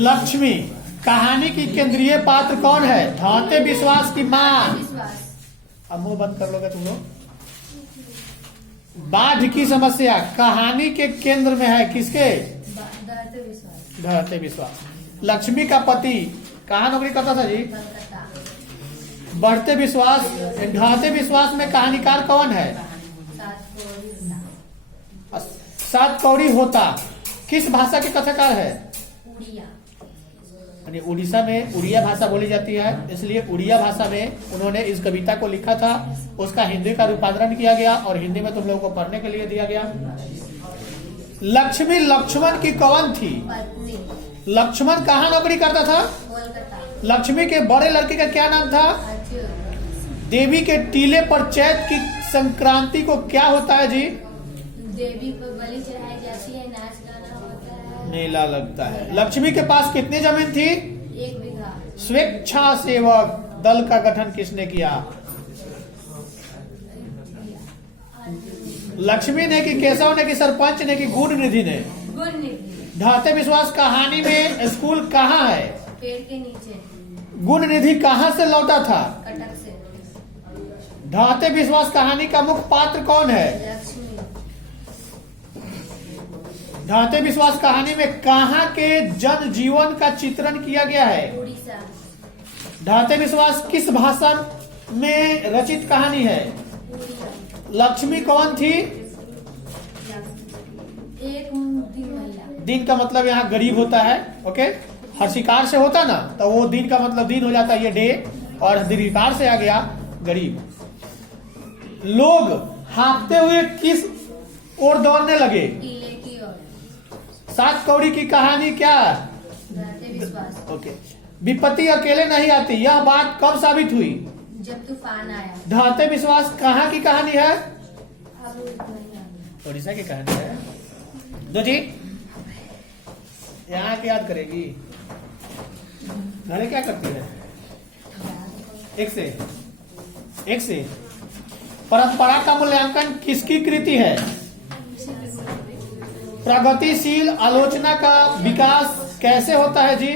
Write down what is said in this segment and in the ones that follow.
लक्ष्मी। कहानी की केंद्रीय पात्र कौन है? धाते विश्वास की मां। अब मुंह बंद कर लोगे तुम लोग। बाढ़ की समस्या कहानी के केंद्र में है, किसके? धाते विश्वास। लक्ष्मी का पति कहाँ नौकरी करता था जी? बढ़ते विश्वास। ढाते विश्वास में कहानीकार कौन है? सात कौड़ी होता किस भाषा के कथाकार है? उड़ीसा में उड़िया भाषा बोली जाती है, इसलिए उड़िया भाषा में उन्होंने इस कविता को लिखा था। उसका हिंदी का रूपांतरण किया गया और हिंदी में तुम लोगों को पढ़ने के लिए दिया गया। लक्ष्मी लक्ष्मण की कौन थी? लक्ष्मण कहाँ नौकरी करता था? लक्ष्मी के बड़े लड़के का क्या नाम था? देवी के टीले पर चैत की संक्रांति को क्या होता है जी? देवी पर बलि चढ़ाई जाती है, नाच गाना होता है, मेला लगता है। लक्ष्मी के पास कितनी जमीन थी? 1 बीघा। स्वेच्छासेवक दल का गठन किसने किया? लक्ष्मी ने कि केशव ने कि सरपंच ने कि गुण निधि ने? ढाते विश्वास कहानी में स्कूल कहाँ है? पेड़ के नीचे। गुण निधि कहाँ से लौटा था? कटक से। ढाते विश्वास कहानी का मुख्य पात्र कौन है? लक्ष्मी। ढाते विश्वास कहानी में कहाँ के जन जीवन का चित्रण किया गया है? उड़ीसा। ढाते विश्वास किस भाषा में रचित कहानी है? लक्ष्मी कौन थी? एक दिन महिला। दिन का मतलब यहाँ गरीब होता है, ओके। हर्षिकार से होता ना तो वो दिन का मतलब दिन हो जाता है, ये डे, और दीर्घिकार से आ गया गरीब। लोग हाँफते हुए किस ओर दौड़ने लगे? टीले की ओर। 7 कौड़ी की कहानी क्या? ढाते विश्वास। ओके। विपत्ति अकेले नहीं आती, यह बात कब साबित हुई? जब तूफान आया। ढाते विश्वास कहाँ की कहानी है? अब नहीं। उड़ीसा की कहानी है। दो जी यहाँ के याद करेगी। घरे क्या करती है? एक से परंपरा का मूल्यांकन किसकी कृति है? प्रगतिशील आलोचना का विकास कैसे होता है जी?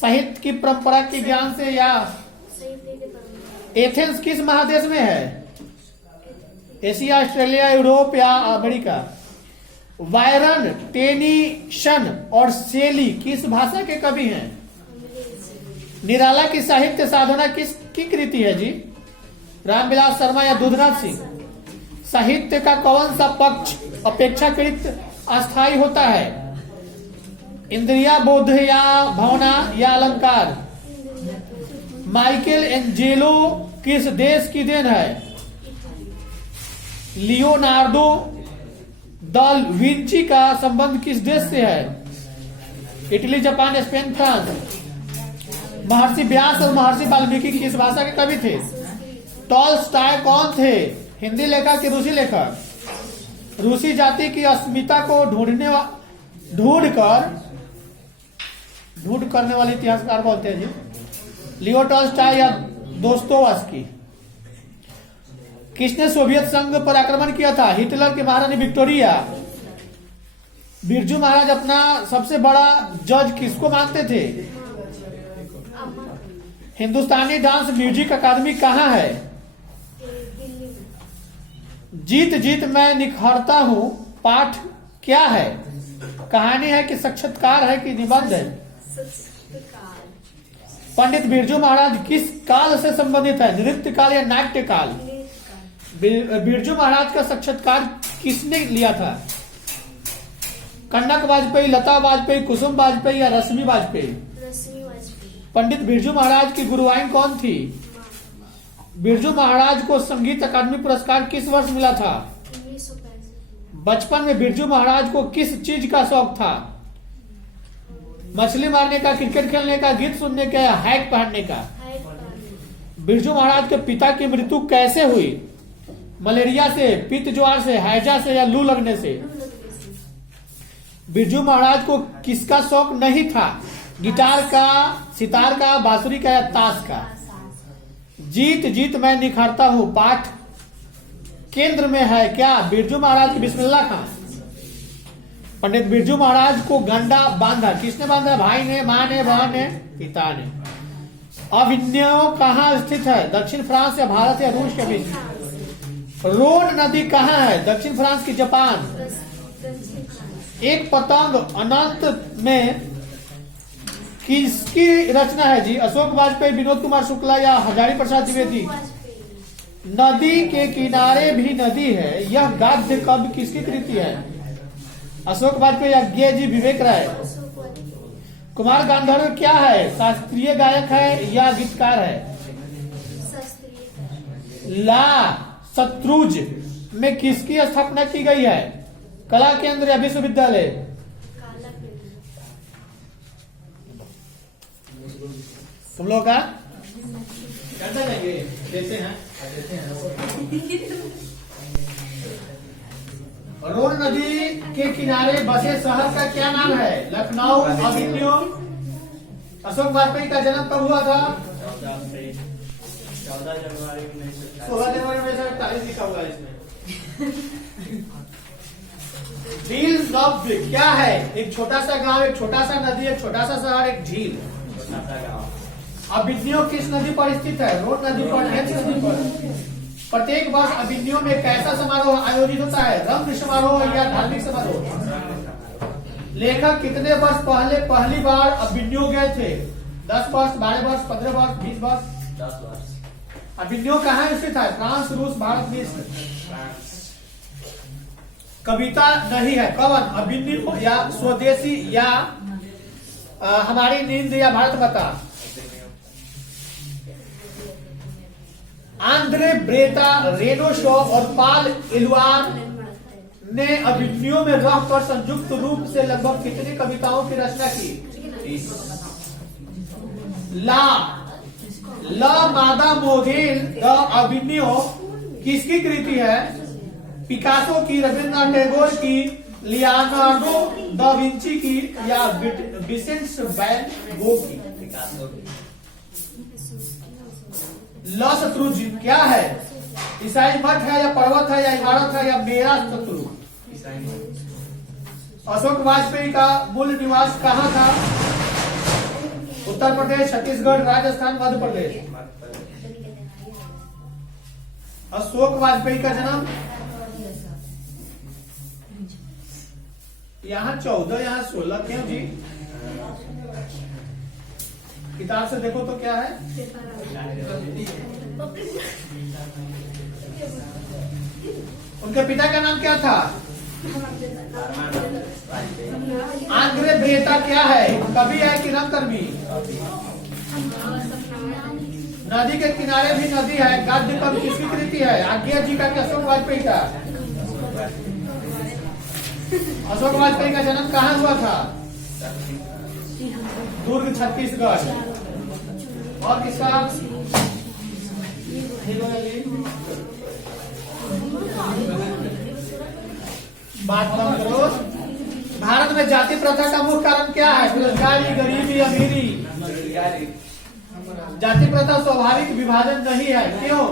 साहित्य की परंपरा के ज्ञान से या? एथेंस किस महादेश में है? एशिया, ऑस्ट्रेलिया, यूरोप या अमेरिका? वायरन, टेनिसन और शेली किस भाषा के कवि हैं? निराला की साहित्य साधना किसकी कृति है जी? रामविलास शर्मा या दुधनाथ सिंह? साहित्य का कौन सा पक्ष अपेक्षाकृत अस्थायी होता है? इंद्रिया, बोध या भावना या अलंकार? माइकल एंजेलो किस देश की देन है? लियोनार्डो दा विंची का संबंध किस देश से है? Italy, Japan, Spain, France? महर्षि व्यास और महर्षि वाल्मीकि किस भाषा के कवि थे? टॉलस्टॉय कौन थे? हिंदी लेखक कि रूसी लेखक? रूसी जाति की अस्मिता को ढूंढ करने वाले इतिहासकार बोलते हैं जी? लियो टॉलस्टॉय या दोस्तोवस्की? किसने सोवियत संघ पर आक्रमण किया था? हिटलर की महारानी विक्टोरिया? बिरजू महाराज अपना सबसे बड़ा जज किसको मानते थे? हिंदुस्तानी डांस म्यूजिक अकादमी कहाँ है? जीत जीत मैं निखरता हूँ पाठ क्या है? कहानी है कि साक्षात्कार है कि निबंध है? पंडित बिरजू महाराज किस काल से संबंधित है? नृत्य काल या नाट्य काल? बिरजू महाराज का साक्षात्कार किसने लिया था? कनक वाजपेयी, लता वाजपेयी, कुसुम वाजपेयी या रश्मि वाजपेयी? पंडित बिरजू महाराज की गुरुआइन कौन थी? बिरजू महाराज को संगीत अकादमी पुरस्कार किस वर्ष मिला था? बचपन में बिरजू महाराज को किस चीज का शौक था? मछली मारने का, क्रिकेट खेलने का, गीत सुनने का या हैक पहनने का? बिरजू महाराज के पिता की मृत्यु कैसे हुई? मलेरिया से, पित्त ज्वार से, हैजा से या लू लगने से? बिरजू महाराज को किसका शौक नहीं था? गिटार का, सितार का, बांसुरी का या ताश का? जीत जीत मैं निखारता हूँ पाठ केंद्र में है क्या? बिरजू महाराज की बिस्मिल्लाह खां? पंडित बिरजू महाराज को गंडा बांधा, किसने बांधा? भाई ने, माँ ने, बहन ने, पिता ने। अभिनव कहाँ स्थित है? दक्षिण फ्रांस या भारत या रूस के बीच? रोन नदी कहाँ है? दक्षिण फ्रांस की जापान। एक पतंग अनंत में किसकी रचना है जी? अशोक वाजपेयी, विनोद कुमार शुक्ला या हजारी प्रसाद द्विवेदी? नदी के किनारे भी नदी है, यह गद्य कवि किसकी कृति है? अशोक वाजपेयी, यज्ञ जी, विवेक राय? कुमार गांधर्व क्या है? शास्त्रीय गायक है या गीतकार है? ला शत्रुज में किसकी स्थापना की गई है? कला केंद्र या विश्वविद्यालय? तुम लोग का करते जाएंगे, देखते हैं। रोन नदी के किनारे बसे शहर का क्या नाम है? लखनऊ। अभिनव। अशोक वाजपेयी का जन्म कब हुआ था? 16 जनवरी 1948 लिखा हुआ है इसमें। झील शब्द क्या है? एक छोटा सा गांव, एक छोटा सा नदी, एक छोटा सा शहर, एक झील। अभिनव किस नदी पर स्थित है? रोन नदी पर, नेक्स्ट नदी पर। प्रत्येक वर्ष अभिनव में कैसा समारोह आयोजित होता है? रंग समारोह या धार्मिक समारोह? लेखक कितने वर्ष पहले पहली बार अभिनव गए थे? 10 वर्ष, 12 वर्ष, 15 वर्ष, 20 वर्ष? 10 वर्ष। अभिनव कहाँ स्थित है? फ्रांस, रूस, भारत, मिस्र? कविता नहीं है, कवन? अभिनव या स्वदेशी या हमारी नींद या भारत माता? आंद्रे ब्रेटा, रेनो शो और पाल एलुआर ने अभिनव में रहकर संयुक्त रूप से लगभग कितनी कविताओं की रचना की? ला मादा मोदेल द अभिनव किसकी कृति है? पिकासो की, रविन्द्रनाथ टैगोर की, लियोनार्डो दा विंची की या विसेंट वैन गो की? ला शत्रुज क्या है? ईसाई मठ है या पर्वत है या इमारत है या मेरा शत्रु? अशोक वाजपेयी का मूल निवास कहाँ था? उत्तर प्रदेश, छत्तीसगढ़, राजस्थान, मध्य प्रदेश? अशोक वाजपेयी का जन्म यहाँ 14, यहाँ 16, क्यों जी? किताब से देखो तो क्या है? उनके पिता का नाम क्या था? आंद्रे ब्रेटा क्या है? कवि है कि रंगकर्मी? नदी के किनारे भी नदी है, गद्य कवि किसकी कृति है? आज्ञा जी का कि अशोक वाजपेयी का? अशोक वाजपेयी का जन्म कहाँ हुआ था? दुर्ग, छत्तीसगढ़। और किसका? बात करो। भारत में जाति प्रथा का मुख्य कारण क्या है? बेरोजगारी, गरीबी, अमीरी? जाति प्रथा स्वाभाविक विभाजन नहीं है, क्यों?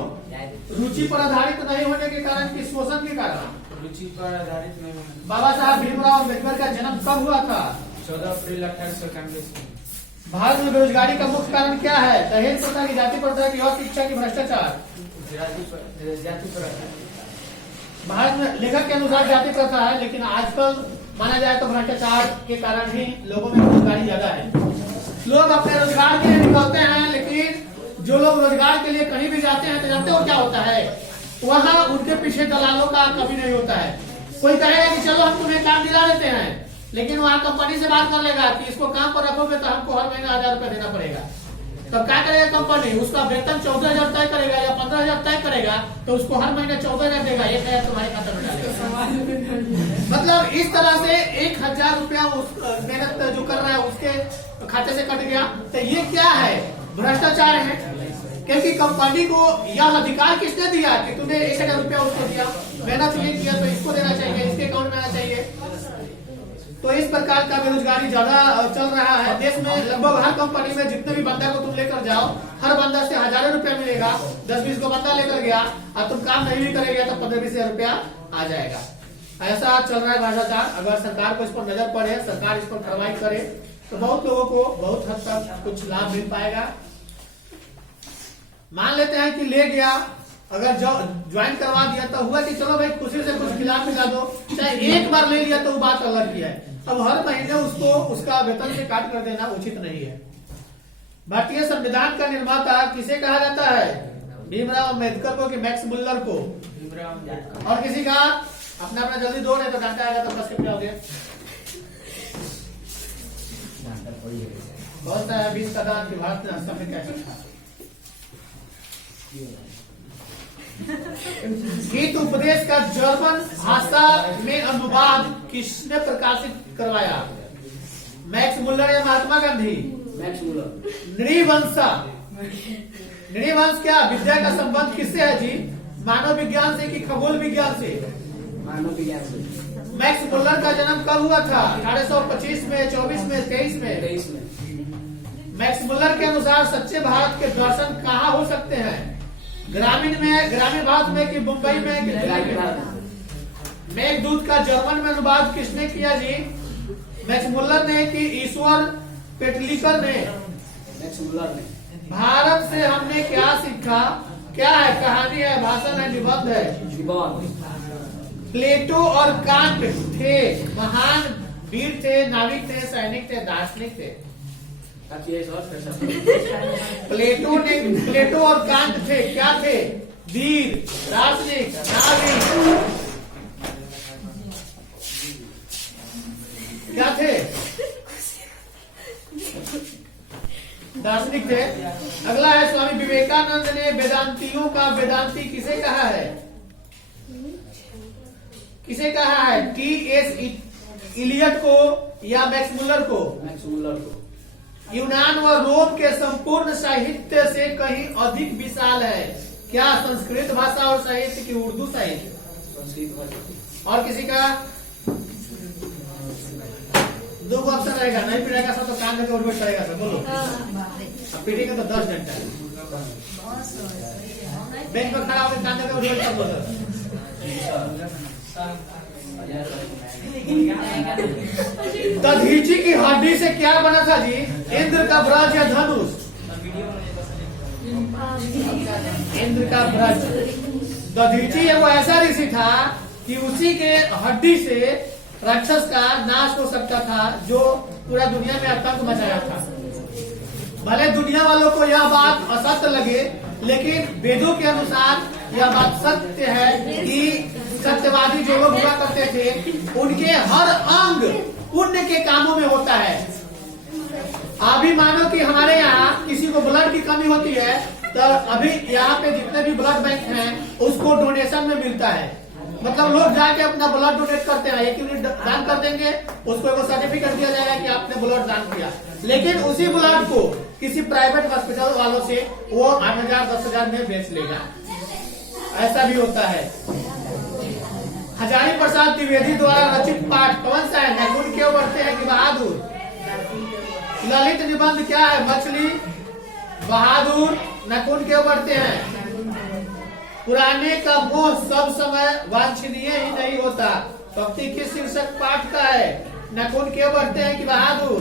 रुचि पर आधारित नहीं होने के कारण कि शोषण के कारण? रुचि पर आधारित नहीं होने। बाबा साहब भीमराव अम्बेडकर का जन्म कब हुआ था? 14 अप्रैल 1891। भारत में बेरोजगारी का मुख्य कारण क्या है? दहेज प्रथा की, जाति प्रथा की, और शिक्षा की, भ्रष्टाचार? जाति प्रथा। भारत में लेखक के अनुसार जाति प्रथा है, लेकिन आजकल माना जाए तो भ्रष्टाचार के कारण ही लोगों में बेरोजगारी ज्यादा है। लोग अपने रोजगार के लिए निकलते हैं, लेकिन जो लोग रोजगार के लिए कहीं भी जाते हैं तो जानते हो क्या होता है? वहाँ उनके पीछे दलालों का कभी नहीं होता है। कोई कहेगा कि चलो हम तुम्हें काम दिला देते हैं, लेकिन वहाँ कंपनी से बात कर लेगा कि इसको काम पर रखोगे तो हमको हर महीना 1000 रुपया देना पड़ेगा। तब क्या करेगा कंपनी? उसका वेतन 14,000 तय करेगा या 15,000 तय करेगा, तो उसको हर महीने 14,000 देगा, 1,000 तुम्हारे खाते में डालेगा। मतलब इस तरह से 1,000 रुपया मेहनत जो कर रहा है उसके खाते से कट गया। तो ये क्या है? भ्रष्टाचार है। क्योंकि कंपनी को यह अधिकार किसने दिया कि तुमने 1,000 रुपया उसको दिया, मेहनत ये किया तो इसको देना चाहिए, इसके अकाउंट में आना चाहिए। तो इस प्रकार का बेरोजगारी ज्यादा चल रहा है देश में। लगभग हर कंपनी में जितने भी बंदा को तुम लेकर जाओ, हर बंदा से हजारों रुपया मिलेगा। 10-20 को बंदा लेकर गया और तुम काम नहीं भी करेगा तो 15-20 हजार रुपया आ जाएगा। ऐसा चल रहा है भ्रष्टाचार। अगर सरकार को इस पर नजर पड़े, सरकार इस पर कार्रवाई करे, तो बहुत लोगों को बहुत हद तक कुछ लाभ मिल पाएगा। मान लेते हैं कि ले गया, अगर ज्वाइन करवा दिया तो हुआ कि चलो भाई खुशी से कुछ खिला मिला दो, चाहे एक बार ले लिया तो वो बात अलग ही है। अब हर महीने उसको उसका वेतन से काट कर देना उचित नहीं है। भारतीय संविधान का निर्माता किसे कहा जाता है? भीमराव अम्बेडकर को कि मैक्स मुल्लर को? और किसी का अपना अपना जल्दी दो, नहीं तो डांटा आएगा तो बस के पिलाओगे। बहुत सारा 20 का दान कि भारत ने हस्तक्षेप क्या सीखा। गीत उपदेश का जर्मन भाषा में अनुवाद किसने प्रकाशित करवाया? मैक्स मुल्लर या महात्मा गांधी? Max Muller. नृवंशा। नृवंश क्या विद्या का संबंध किससे है जी? मानव विज्ञान से कि खगोल विज्ञान से? मानव विज्ञान से। मैक्स मुल्लर का जन्म कब हुआ था? 1825 में, 24 में, 23 में? 23 में। मैक्स मुल्लर के अनुसार सच्चे भारत के दर्शन कहाँ हो सकते हैं? ग्रामीण में, ग्रामीण भारत में कि मुंबई में कि दिल्ली में? मेघदूत का जर्मन में अनुवाद किसने किया जी? मैक्स मुल्लर ने कि ईश्वर पेटलिकर ने? मैक्स मुल्लर ने। भारत से हमने क्या सीखा? क्या है? कहानी है, भाषण है, निबंध है? प्लेटो और कांट थे महान वीर थे, नाविक थे, सैनिक थे, दार्शनिक थे? प्लेटो और कांट थे, क्या थे? वीर, दार्शनिक, नाविक, क्या थे? दार्शनिक थे। अगला है, स्वामी विवेकानंद ने वेदांतियों का वेदांती किसे कहा है? किसे कहा है? टी.एस. इलियट को या मैक्स मुल्लर को? मैक्स मुल्लर को। यूनान व रोम के संपूर्ण साहित्य से कहीं अधिक विशाल है, क्या? संस्कृत भाषा और साहित्य की उर्दू साहित्य? संस्कृत भाषा। और किसी का? दो ऑप्शन रहेगा, नहीं पिटेगा सब तो कान में उठ करेगा सब। बोलो, अब पीटेगा तो 10 घंटा बेंच पर खड़ा होकर कान में उठ कर बोलो। दधीची की हड्डी से क्या बना था जी? इंद्र का ब्रज या धनुष? इंद्र का ब्रज। दधीची वो ऐसा ऋषि था कि उसी के हड्डी से राक्षस का नाश हो सकता था, जो पूरा दुनिया में आतंक मचाया था। भले दुनिया वालों को यह बात असत्य लगे, लेकिन वेदों के अनुसार यह बात सत्य है कि सत्यवादी जो लोग हुआ करते थे, उनके हर अंग पुण्य के कामों में होता है। अभी मानो कि हमारे यहाँ किसी को ब्लड की कमी होती है, तो अभी यहाँ पे जितने भी ब्लड बैंक हैं, उसको डोनेशन में मिलता है। मतलब लोग जाके अपना ब्लड डोनेट करते हैं, 1 यूनिट दान कर देंगे, उसको एक सर्टिफिकेट दिया जाएगा कि आपने ब्लड दान किया। लेकिन उसी ब्लड को किसी प्राइवेट हॉस्पिटल वालों से वो 8,000 10,000 में बेच लेगा। ऐसा भी होता है। हजारी प्रसाद द्विवेदी द्वारा रचित पाठ कौन सा है? नकुल क्यों बढ़ते हैं कि बहादुर? ललित निबंध क्या है? मछली, बहादुर, नकुल क्यों बढ़ते हैं? पुराने का मोह सब समय वांछनीय ही नहीं होता। भक्ति किस शीर्षक पाठ का है? नकुल क्यों बढ़ते हैं कि बहादुर?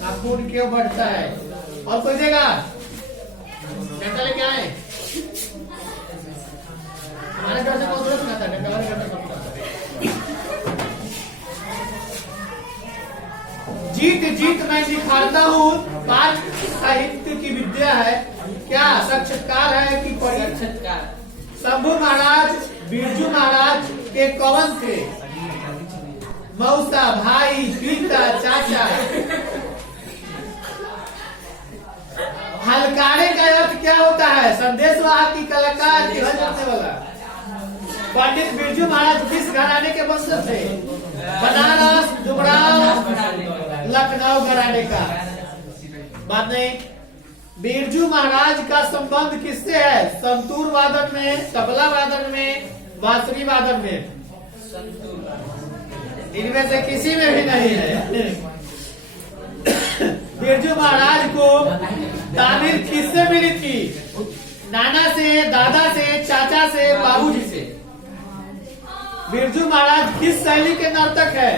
नाखून क्यों बढ़ता है? और कोई देगा? डंडा लेके आए? हमारे घर से बहुत दूर सुना था, डंडा वाले घर में कम सुना था। जीत जीत मैं निखारता हूँ, पाठ साहित्य की विद्या है, क्या? साक्षात्कार है कि साक्षात्कार? शंभू महाराज बिरजू महाराज के कौन थे? मौसा, भाई, पिता, चाचा? हलकारे का अर्थ क्या होता है? संदेशवाहक की कलाकार की हल करने वाला? पंडित बिरजू महाराज किस घराने के वंशज थे? बनारस, डुमराव, लखनऊ घराने का? बात नहीं। बिरजू महाराज का संबंध किससे है? संतूर वादन में, तबला वादन में, बांसुरी वादन में? इनमें से किसी में भी नहीं है। बिरजू महाराज को तामीर किससे मिली थी? नाना से, दादा से, चाचा से, बाबूजी से? बिरजू महाराज किस शैली के नर्तक है?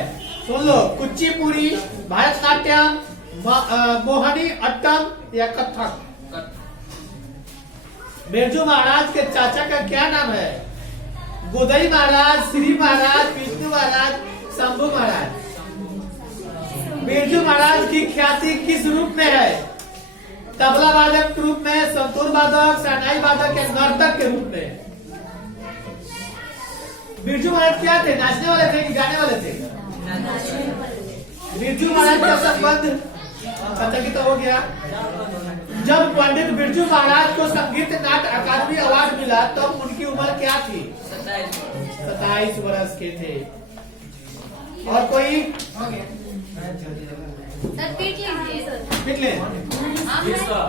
सुन लो, कुचिपुड़ी, भरतनाट्यम, मोहिनी अट्टम या कथक। बिरजू महाराज के चाचा का क्या नाम है? गोदई महाराज, श्री महाराज, विष्णु महाराज, शंभू महाराज। बिरजू महाराज की ख्याति किस रूप में है? तबला वादक के रूप में, संतूर वादक, शहनाई वादक या नर्तक के रूप में? बिरजू महाराज क्या थे? नाचने वाले थे कि गाने वाले थे? बिरजू महाराज का संबंध संगीत हो गया। जब पंडित बिरजू महाराज को संगीत नाट्य अकादमी अवार्ड मिला तब उनकी उम्र क्या थी? 27 वर्ष के थे। और कोई सर पीट लीजिए सर। लिख ले। Yes, sir.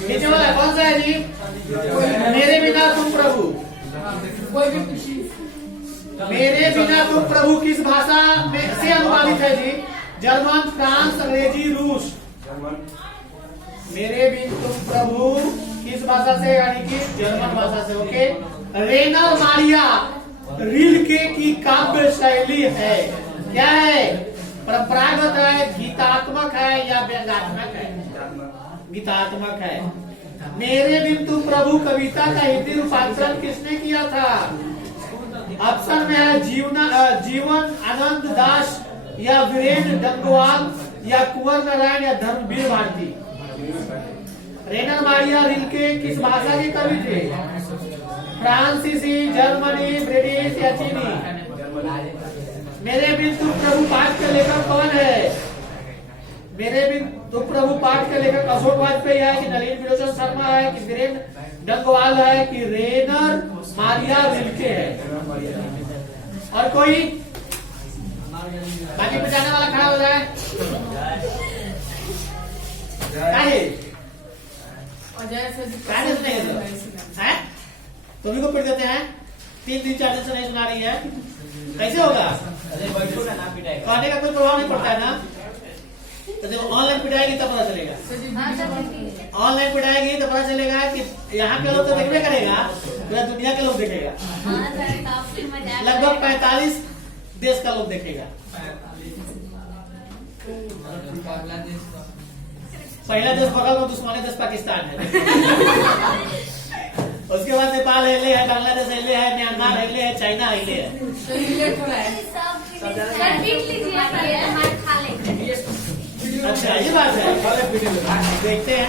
नीचे वाला कौन सा है जी? मेरे बिना तुम प्रभु। मेरे बिना तुम प्रभु किस भाषा में से अनुवादित है जी? जर्मन, फ्रांस, अंग्रेजी, रूस। मेरे बिन तुम प्रभु किस भाषा से? यानी कि जर्मन भाषा से। ओके। रेनर मारिया रिल्के की काव्य शैली है, क्या है? परंपरागत है, गीतात्मक है या व्यंग्यात्मक है? गीतात्मक है। मेरे बिन तुम प्रभु कविता का हिंदी रूपांतरण किसने किया था? ऑप्शन में है जीवन आनंद दास या वीरेंद्र डंगवाल या कुंवर नारायण या धर्मवीर भारती। रेनर मारिया रिल्के किस भाषा के कवि थे? फ्रांसीसी, जर्मनी, ब्रिटिश या चीनी? मेरे बिन तुम प्रभु पाठ के लेखक कौन है? मेरे बिन तुम प्रभु पाठ के लेखक अशोक वाजपेयी है कि नलिन विलोचन शर्मा है कि वीरेंद्र डंगवाल है कि रेनर मारिया रिल्के है? और कोई बाकी बजाने वाला खड़ा हो जाए। है तुम्ही को पिट देते हैं। 3 दिन 4 दिन से नहीं सुना रही है, कैसे होगा? कहने का कोई प्रभाव नहीं पड़ता है ना। तो जब ऑनलाइन पिटाएगी तब पता चलेगा। ऑनलाइन पिटाएगी तो पता चलेगा कि यहाँ के लोग तो देखने करेगा, पूरा दुनिया के लोग देखेगा। लगभग 45 देश का लोग देखेगा। पहला देश बगल में दुश्मनी देश पाकिस्तान है। उसके बाद नेपाल हिले है, बांग्लादेश हिले है, म्यांमार हिले है, चाइना हिले है। अच्छा ये बात है, देखते हैं।